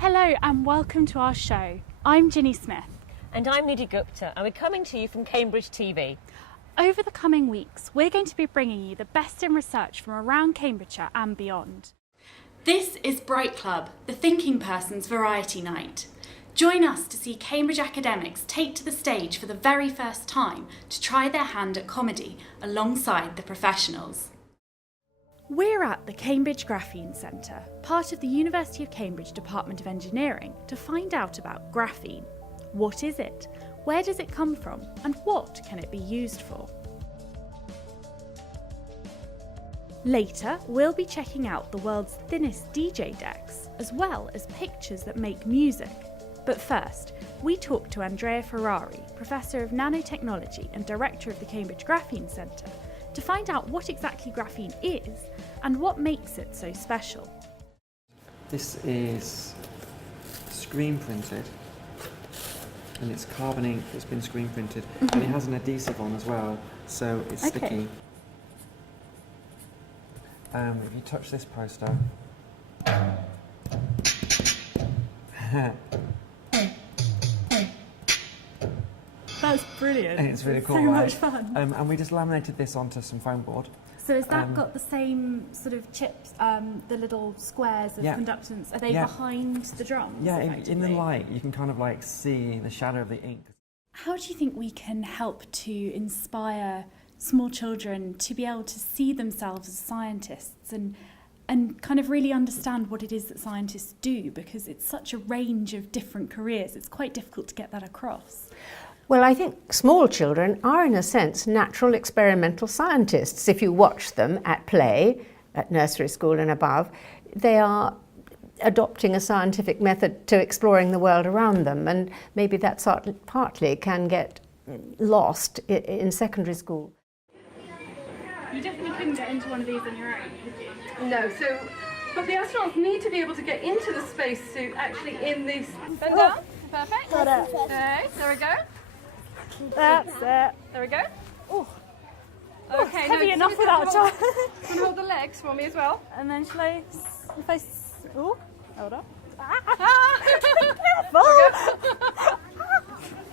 Hello and welcome to our show. I'm Ginny Smith. And I'm Nidhi Gupta, and we're coming to you from Cambridge TV. Over the coming weeks, we're going to be bringing you the best in research from around Cambridgeshire and beyond. This is Bright Club, the thinking person's variety night. Join us to see Cambridge academics take to the stage for the very first time to try their hand at comedy alongside the professionals. We're at the Cambridge Graphene Centre, part of the University of Cambridge Department of Engineering, to find out about graphene. What is it? Where does it come from? And what can it be used for? Later, we'll be checking out the world's thinnest DJ decks, as well as pictures that make music. But first, we talk to Andrea Ferrari, Professor of Nanotechnology and Director of the Cambridge Graphene Centre, to find out what exactly graphene is and what makes it so special. This is screen printed, and it's carbon ink that's been screen printed, and it has an adhesive on as well, so it's sticky. If you touch this poster, That's brilliant. it's really cool, so right? much fun. And we just laminated this onto some foam board. So has that got the same sort of chips, the little squares of conductance? Are they behind the drums? Yeah, in the light you can kind of like see the shadow of the ink. How do you think we can help to inspire small children to be able to see themselves as scientists and kind of really understand what it is that scientists do, because it's such a range of different careers, it's quite difficult to get that across? Well, I think small children are, in a sense, natural experimental scientists. If you watch them at play, at nursery school and above, they are adopting a scientific method to exploring the world around them, and maybe that partly can get lost in secondary school. You definitely couldn't get into one of these on your own, could you? No, but the astronauts need to be able to get into the spacesuit actually in these. Bend down. Perfect. Got it. Okay, there we go. That's it. There we go. Oh. Okay, heavy enough without trying. Can you hold the legs for me as well? And then shall I, if I, oh, hold up.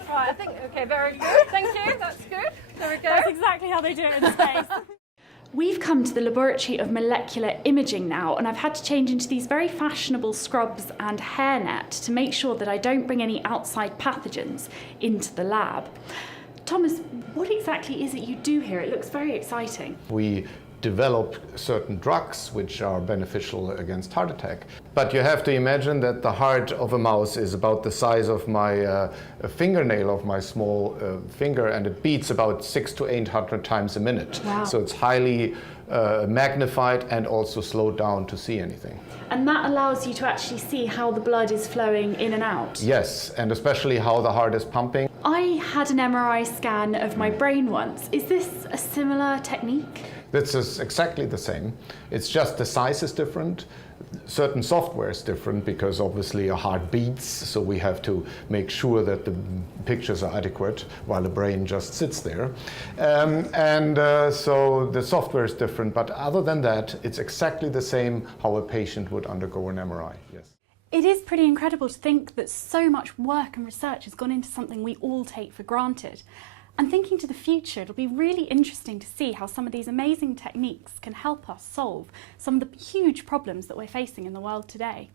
Right, I think, okay, very good. Thank you, that's good. There we go. That's exactly how they do it in space. We've come to the Laboratory of Molecular Imaging now, and I've had to change into these very fashionable scrubs and hairnet to make sure that I don't bring any outside pathogens into the lab. Thomas, what exactly is it you do here? It looks very exciting. We develop certain drugs which are beneficial against heart attack. But you have to imagine that the heart of a mouse is about the size of my fingernail of my small finger, and it beats about 600 to 800 times a minute. Wow. So it's highly magnified and also slowed down to see anything. And that allows you to actually see how the blood is flowing in and out? Yes, and especially how the heart is pumping. I had an MRI scan of my brain once. Is this a similar technique? This is exactly the same. It's just the size is different. Certain software is different because obviously a heart beats, so we have to make sure that the pictures are adequate while the brain just sits there. So the software is different, but other than that, it's exactly the same how a patient would undergo an MRI. Yes. It is pretty incredible to think that so much work and research has gone into something we all take for granted. And thinking to the future, it'll be really interesting to see how some of these amazing techniques can help us solve some of the huge problems that we're facing in the world today.